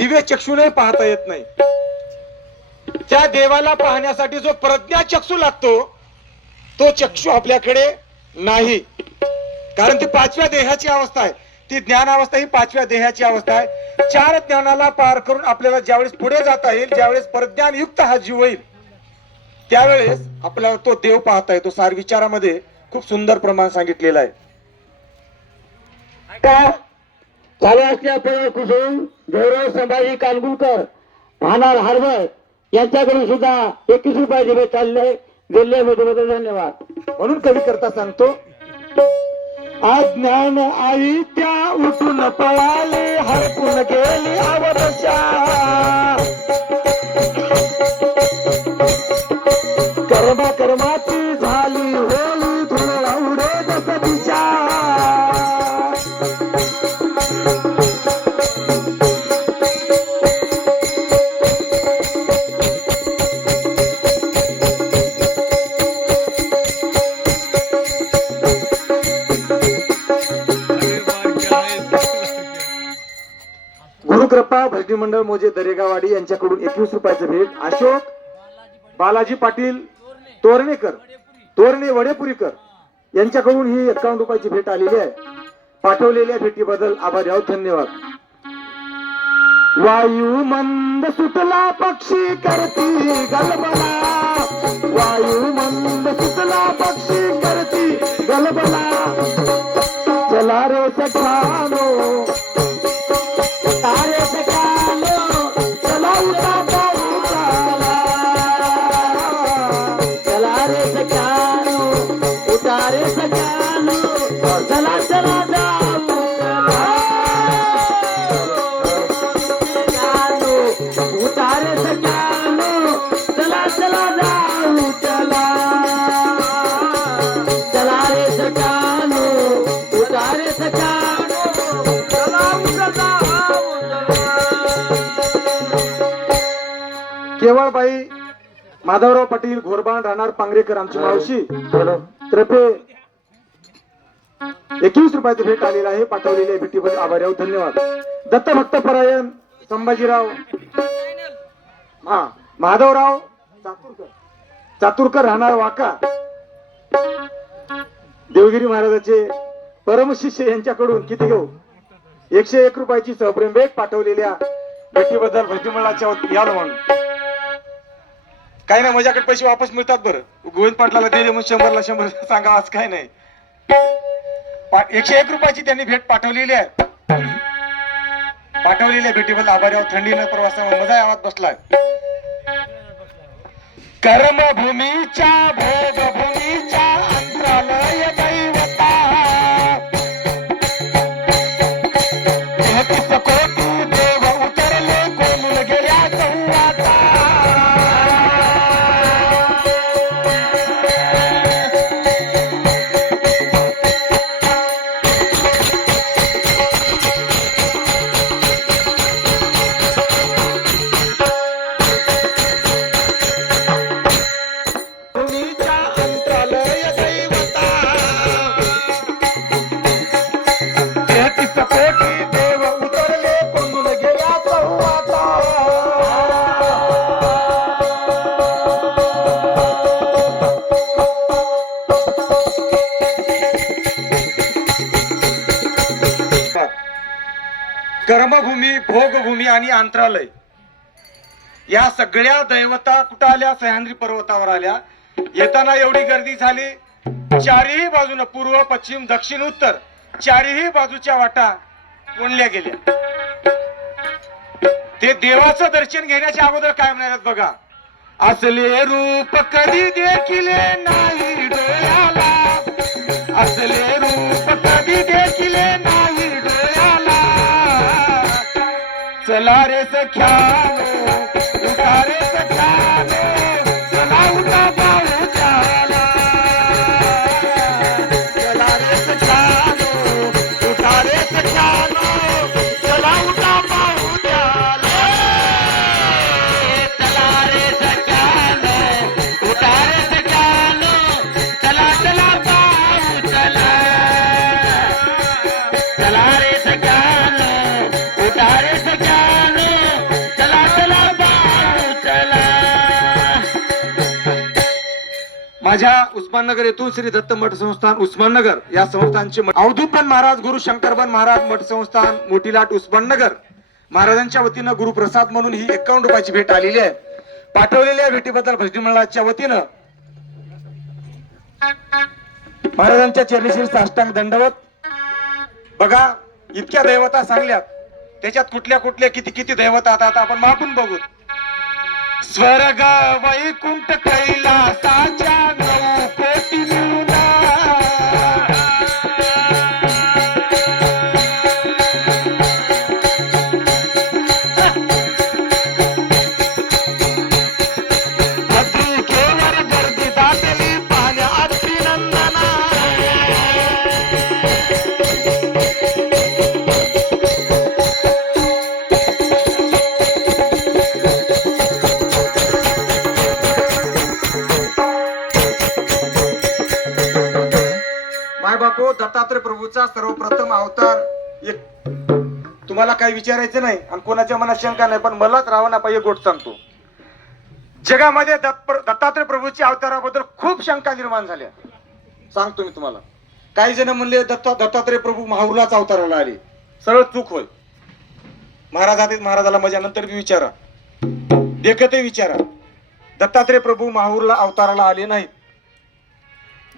दिव्य चक्षुने पाहता येत नाही. त्या देवाला पाहण्यासाठी जो प्रज्ञा चक्षू लागतो तो चक्षू आपल्याकडे नाही. कारण ती पाचव्या देहाची अवस्था आहे. ती ज्ञान अवस्था ही पाचव्या देहाची अवस्था आहे. चार ज्ञानाला पार करून आपल्याला ज्यावेळेस पुढे जाता येईल ज्यावेळेस प्रज्ञान युक्त हा जीव होईल त्यावेळेस आपल्याला तो देव पाहता येतो. सार विचारामध्ये खूप सुंदर प्रमाण सांगितलेलं आहे. का चालू असल्या कुसुम गौरव संभाजी कानगुलकर भानार हार्बर यांच्याकडून सुद्धा एकवीस रुपये दिले चालले दिल्लीमध्ये धन्यवाद. म्हणून कवी करता सांगतो अज्ञान आई त्या उठून पळाली हरपून गेली आवडशा कर्मा कर्माची विधिमंडळ मोजे दरेगावाडी यांच्याकडून एकवीस रुपयाचं भेट. अशोक बालाजी पाटील तोरणेकर तोरणे वडेपुरीकर यांच्याकडून ही एकावन्न रुपयाची भेट आलेली आहे. पाठवलेल्या भेटीबद्दल आभारी आहोत. धन्यवाद. वायू मंद सुटला पक्षी करती गलबला. वायू मंद सुटला पक्षी करती गलबला. चला रे सखानो माधवराव पाटील घोरबाण राहणार पांगरेकर आमची मावशी. तर्फे एकवीस रुपयाची भेट आलेला आहे पाठवलेल्या भेटीबद्दल आभारी आहोत धन्यवाद. दत्त भक्त परायण संभाजीराव. हा माधवराव चातुरकर. चातुरकर राहणार वाका. देवगिरी महाराजाचे परमशिष्य यांच्याकडून किती घेऊ? एकशे एक रुपयाची सहप्रेम भेट पाठवलेल्या भेटीबद्दल भजनीमंडळाच्या वतीने याल म्हणून काही नाही माझ्याकडे पैसे वापस मिळतात बरं. गोविंद पाटलाला दिले मग शंभरला शंभर. सांगा आज काय नाही. एकशे एक रुपयाची त्यांनी भेट पाठवलेली आहे. पाठवलेली आहे भेटीबद्दल आभारी आहोत. थंडीनं प्रवासामध्ये मजा आवाज बसलाय. कर्मभूमीच्या भोग कर्मभूमी भोगभूमी आणि अंतरालय या सगळ्या दैवता कुठं आल्या? सह्याद्री पर्वतावर आल्या. येताना एवढी गर्दी झाली. चारही बाजूनं पूर्व पश्चिम दक्षिण उत्तर चारही बाजूच्या वाटा कोंडल्या गेल्या. ते देवाचं दर्शन घेण्याच्या अगोदर काय म्हणाल्यात बघा? असले रूप कधी देखील नाही डोळ्याला. असले चला रे सख्यानो उठा रे माझ्या उस्माननगर येथून श्री दत्त मठ संस्थान उस्माननगर या संस्थानचे मठ- महाराज गुरु शंकरबन महाराज मठ संस्थान मोठीलाट उस्माननगर महाराजांच्या वतीनं गुरुप्रसाद म्हणून ही एकावन्न रुपयाची भेट आलेली आहे. पाठवलेल्या भेटीबद्दल भजनी मंडळाच्या वतीनं महाराजांच्या चरणीशील साष्टांग दंडवत. बघा इतक्या दैवता सांगल्यात. त्याच्यात कुठल्या कुठल्या किती किती दैवता आता आता आपण मापून बघू. स्वर्ग वैकुंठ कैलासाच्या गुरुचा सर्वप्रथम अवतार एक. तुम्हाला काही विचारायचं नाही आणि कोणाच्या मनात शंका नाही पण मलाच रावणा पाहिजे गोट सांगतो. जगामध्ये दत्त दत्तात्रय प्रभूच्या अवताराबद्दल खूप शंका निर्माण झाल्या. सांगतो मी तुम्हाला. काही जण म्हणले दत्ता दत्तात्रय प्रभू माहूरलाच अवताराला आले. सरळ चूक होय. महाराज महाराजाला मजा नंतर बी विचारा. देखतही विचारा. दत्तात्रय प्रभू माहूरला अवताराला आले नाहीत.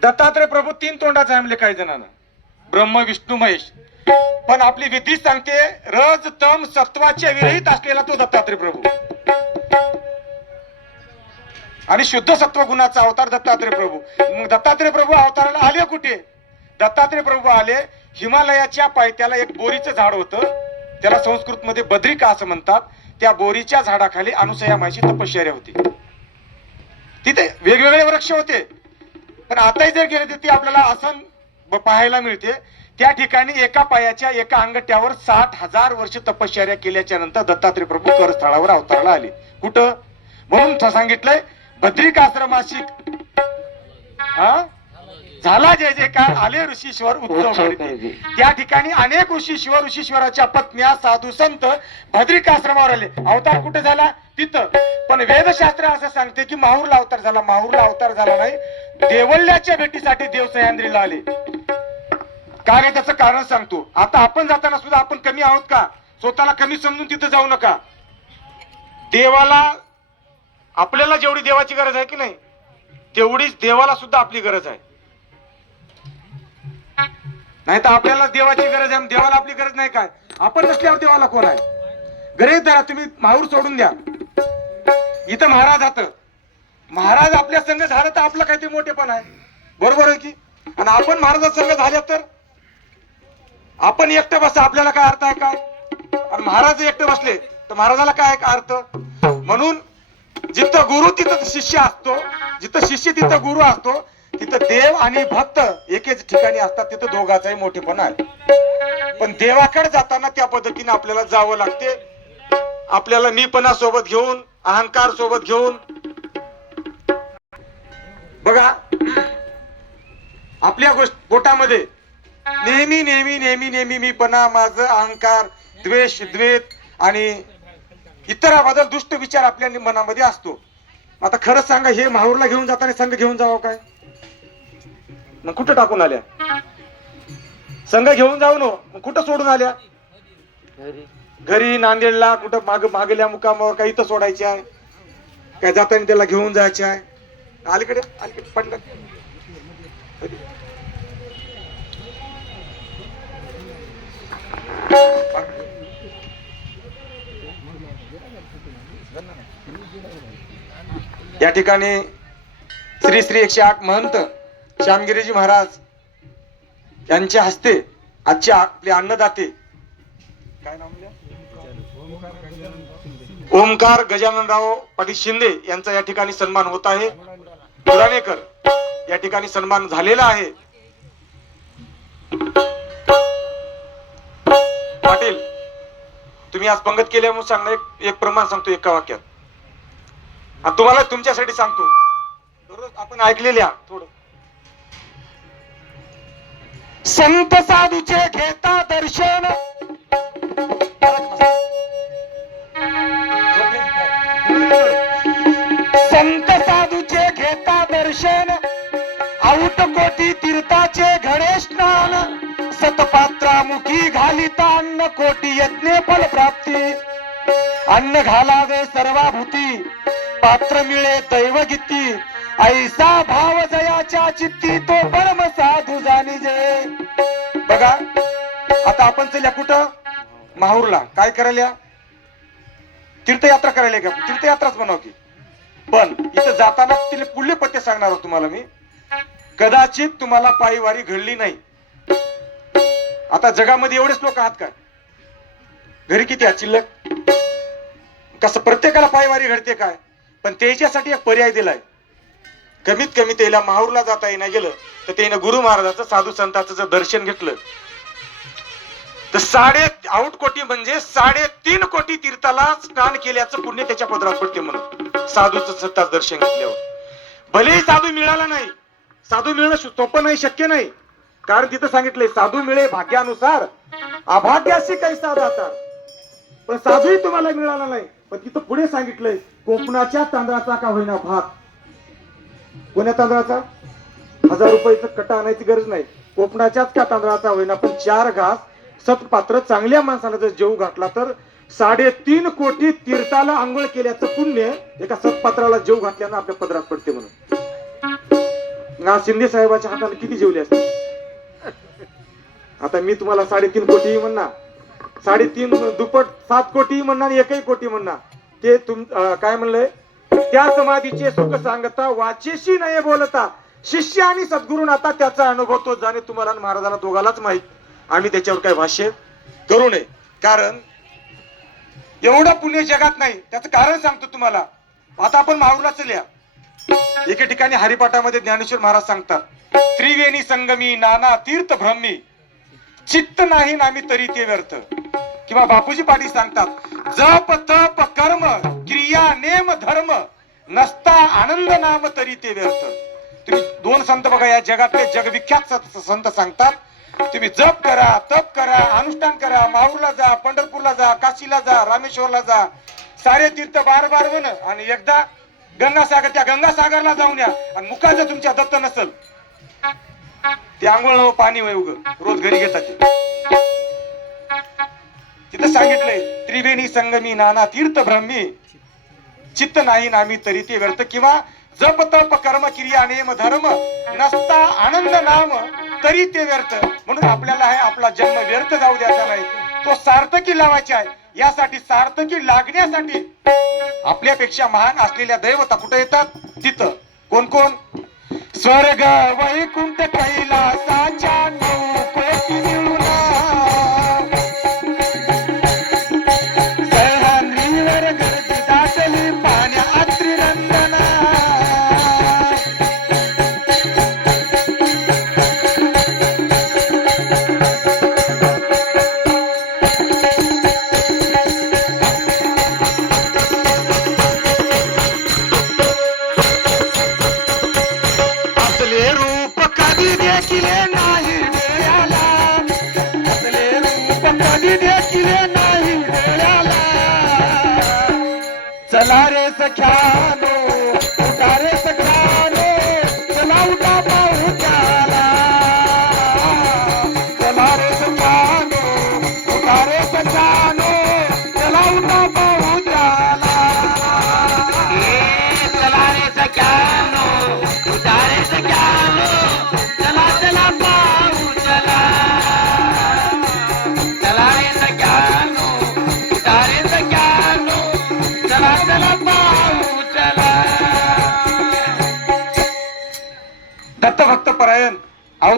दत्तात्रय प्रभू तीन तोंडाचे आहे काही जणांना. ब्रह्म विष्णू महेश. पण आपली विधी सांगते रज तम सत्वाच्या विरहित असलेला तो दत्तात्रय प्रभू. आणि शुद्ध सत्व गुणाचा अवतार दत्तात्रय प्रभू. मग दत्तात्रय प्रभू अवताराला आले कुठे? दत्तात्रय प्रभू आले हिमालयाच्या पायथ्याला एक बोरीचं झाड होतं. त्याला संस्कृत मध्ये बद्रिका असं म्हणतात. त्या बोरीच्या झाडाखाली अनुसया मायची तपश्चर्या होती. तिथे वेगवेगळे वृक्ष होते. पण आताही जर गेले तर ती आपल्याला आसन पाहायला मिळते. त्या ठिकाणी एका पायाच्या एका अंगठ्यावर साठ हजार वर्ष तपश्चर्या केल्याच्यानंतर दत्तात्रय प्रभू करस्थळावर अवताराला आले. कुठं? म्हणून सांगितलंय बद्रिकाश्रमाशी हा? झाला जय जयकार आले ऋषीश्वर उत्सव. त्या ठिकाणी अनेक ऋषीश्वर ऋषीश्वराच्या पत्न्या साधू संत भद्रिकाश्रमावर आले. अवतार कुठे झाला? तिथं. पण वेदशास्त्र असं सांगते की माहूरला अवतार झाला. माहूरला अवतार झाला नाही. देवल्याच्या भेटीसाठी देव सह्याद्रीला आले. का रे त्याचं कारण सांगतो आता आपण जाताना सुद्धा आपण कमी आहोत का? स्वतःला कमी समजून तिथं जाऊ नका. देवाला आपल्याला जेवढी देवाची गरज आहे की नाही तेवढीच देवाला सुद्धा आपली गरज आहे. नाही तर आपल्याला देवाची गरज आहे देवाला आपली गरज नाही काय? आपण नसल्यावर देवाला कोण आहे? गरज धरा तुम्ही माहूर सोडून द्या. इथं महाराज हात महाराज आपल्या संघ झालं तर आपलं काहीतरी मोठेपण आहे. बरोबर आहे की? आणि आपण महाराजा संघ झाल्या तर? आपण एकटं बसा आपल्याला काय अर्थ आहे काय? आणि महाराज एकटे बसले तर महाराजाला काय अर्थ? म्हणून जिथं गुरु तिथं शिष्य असतो जिथं शिष्य तिथं गुरु असतो तिथं देव आणि भक्त एकेच ठिकाणी असतात तिथं दोघाचाही मोठेपणा आहे. पण देवाकडे जाताना त्या पद्धतीने आपल्याला जावं लागते. आपल्याला मीपणा सोबत घेऊन अहंकार सोबत घेऊन. बघा आपल्या गोष्ट बोटामध्ये नेहमी नेहमी नेहमी नेहमी मीपणा माझं अहंकार द्वेष द्वेत आणि इतराबद्दल दुष्ट विचार आपल्या मनामध्ये असतो. आता खरंच सांगा हे माहूरला घेऊन जाताना संघ घेऊन जावं काय? मग कुठं टाकून आल्या? संघ घेऊन जाऊ नो मग कुठं सोडून आल्या? घरी. नांदेडला कुठं माग मागल्या मुकामावर काही इथं सोडायचे आहे? काय जाताना त्याला घेऊन जायचे आहे? अलीकडे अलीकडे पडलं. या ठिकाणी श्री श्री एकशे आठ महंत श्यामगिरीजी महाराज यांच्या हस्ते आजचे आपले अन्नदाते काय नाव ओमकार गजाननराव पाटील शिंदे यांचा या ठिकाणी सन्मान होत आहे. पुराणेकर या ठिकाणी सन्मान झालेला आहे. पाटील तुम्ही आज पंगत केल्यामुळे सांगणार एक- एक प्रमाण सांगतो एका वाक्यात. आणि तुम्हाला तुमच्यासाठी सांगतो. दररोज आपण ऐकलेल्या थोडं. संत साधूचे घेता दर्शन. संत साधूचे घेता दर्शन. आउट कोटी तीर्थाचे अन्न कोटी यज्ञ फल प्राप्ती अन्न घालावे सर्वाभूती पात्र मिळे दैवगीती. ऐसा भाव जयाच्या चित्ती तो परम साधू जाणी जे. बघा आता आपण चल्या कुठं? माहूरला. काय करायला? तीर्थयात्रा करायला का? तीर्थयात्राच म्हणाव की. पण इथं जाताना तिने पुढले पत्ते सांगणार आहोत तुम्हाला मी. कदाचित तुम्हाला पायीवारी घडली नाही. आता जगामध्ये एवढेच लोक आहात काय घरी किती आहेत शिल्लक कसं प्रत्येकाला पायवारी घडते काय? पण त्याच्यासाठी एक पर्याय दिलाय. कमीत कमी त्याला माहूरला जाता येईना गेलं तर त्यानं गुरु महाराजाचं साधू संताचं जर दर्शन घेतलं तर साडे आउट कोटी म्हणजे साडेतीन कोटी तीर्थाला स्नान केल्याचं पुण्य त्याच्या पदरात पडते म्हणून. साधूचं सत्ता दर्शन घेतल्यावर. भलेही साधू मिळाला नाही साधू मिळणं सोपं नाही शक्य नाही. कारण तिथं सांगितलंय साधू मिळे भाग्यानुसार अभाग्याशी काही साधातात पण साधूही तुम्हाला मिळाला नाही. पण तिथं पुढे सांगितलंय कोकणाच्या तांदळाचा का होईना भात? कोण्या तांदळाचा? हजार रुपयाचं कटा आणायची गरज नाही. कोकणाच्याच का तांदळाचा होईना? पण चार घास सतपात्र चांगल्या माणसाला जर जेव घातला तर साडेतीन कोटी तीर्थाला आंघोळ केल्याचं पुण्य एका सतपात्राला जेव घातल्यानं आपल्या पदरात पडते म्हणून. ना शिंदे साहेबाच्या हाताने किती जेवले असते आता मी तुम्हाला साडेतीन कोटी म्हणणार. साडेतीन दुप्पट सात कोटी म्हणणार आणि एकही कोटी म्हणणार. ते तुम काय म्हणलंय? त्या समाधीचे सुख सांगता वाचेशी नाही बोलता. शिष्य आणि सद्गुरू आता त्याचा अनुभव तो जाणे तुम्हाला महाराजांना महाराजाला दोघालाच माहीत. आम्ही त्याच्यावर काही भाष्य करू नये. कारण एवढं पुण्य जगात नाही. त्याचं कारण सांगतो तुम्हाला. आता आपण माहूरला चलया एके ठिकाणी हरिपाठामध्ये ज्ञानेश्वर महाराज सांगतात त्रिवेणी संगमी नाना तीर्थ भ्रमी चित्त नाही नामी तरी ते व्यर्थ. किंवा बापूजी पाटील सांगतात जप तप कर्म क्रिया नेम धर्म नसता आनंद नाम तरी ते व्यर्थ. तुम्ही दोन संत बघा या जगातले जगविख्यात संत सांगतात तुम्ही जप करा तप करा अनुष्ठान करा माहूरला जा पंढरपूरला जा काशीला जा रामेश्वरला जा सारे तीर्थ बार बार बन आणि एकदा गंगासागर त्या गंगासागरला जाऊन या आणि मुखाचं तुमच्या दत्त नसल. ते आंघोळ नवं पाणी वय उग. रोज घरी घेतात तिथं सांगितलंय त्रिवेणी संगमी नाना तीर्थ ब्रह्मी. चित्त नाही नामी तरी ते व्यर्थ किंवा जप तप कर्म क्रिया नेम धर्म नसता आनंद नाम तरी ते व्यर्थ. म्हणून आपल्याला आहे आपला जन्म व्यर्थ जाऊ द्यायचा नाही. तो सार्थकी लावायचा आहे. यासाठी सार्थकी लागण्यासाठी आपल्यापेक्षा महान असलेल्या दैवता कुठे येतात? तिथं. कोण कोण? स्वर्ग वैकुंठ कैलासाच्या नऊ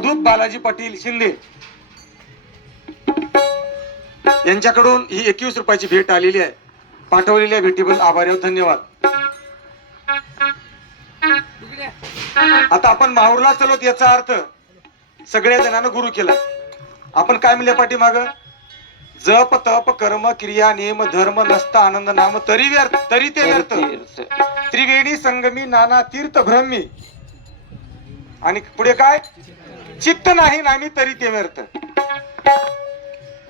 अवधूत बालाजी पाटील शिंदे. यांच्याकडून ही एकवीस रुपयाची भेट आलेली आहे. पाठवलेल्या भेटीबद्दल आभारी आहोत. धन्यवाद. आता आपण माहूरला चलोत याचा अर्थ सगळ्या जणांना गुरु केला. आपण काय म्हणले पाठीमाग? जप तप कर्म क्रिया नियम धर्म नसता आनंद नाम तरी व्यर्थ तरी ते व्यर्थ. त्रिवेणी संगमी नाना तीर्थ भ्रमी आणि पुढे काय? चित्त नाही नामी तरी ते व्यर्थ.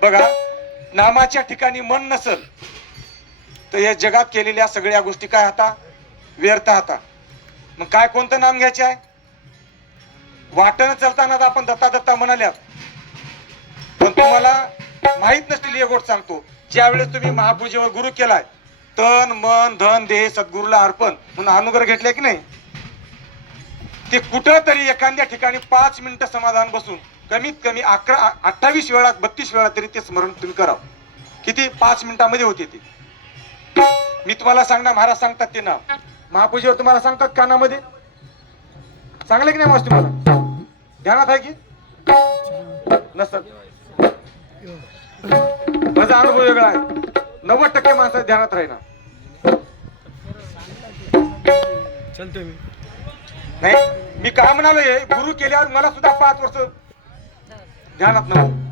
बघा नामाच्या ठिकाणी मन नसल तर या जगात केलेल्या सगळ्या गोष्टी काय आता? व्यर्थ आता. मग काय कोणतं नाम घ्यायचे आहे? वाटण चलताना तर आपण दत्ता दत्ता म्हणाल्यात. पण तुम्हाला माहीत नसलेली एक गोष्ट सांगतो. ज्यावेळेस तुम्ही महापूजेवर गुरु केलाय तन मन धन देह सद्गुरूला अर्पण म्हणून अनुग्रह घेतलाय की नाही? ते कुठं तरी एखाद्या ठिकाणी पाच मिनिटं समाधान बसून कमीत कमी अकरा अठ्ठावीस वेळा बत्तीस वेळा तरी ते स्मरण तुम्ही करावं. किती? पाच मिनिटामध्ये होते ते. मी तुम्हाला सांगणार महाराज सांगतात ते ना महापूजेवर तुम्हाला सांगतात कानामध्ये? सांगले की नाही मस्त तुम्हाला? ध्यानात आहे की? नसत. माझा अनुभव वेगळा आहे. नव्वद टक्के माणसं ध्यानात राहीना चलतोय मी. नाही मी काय म्हणालोय गुरु केल्यावर मला सुद्धा पाच वर्ष ध्यानात नव्हतं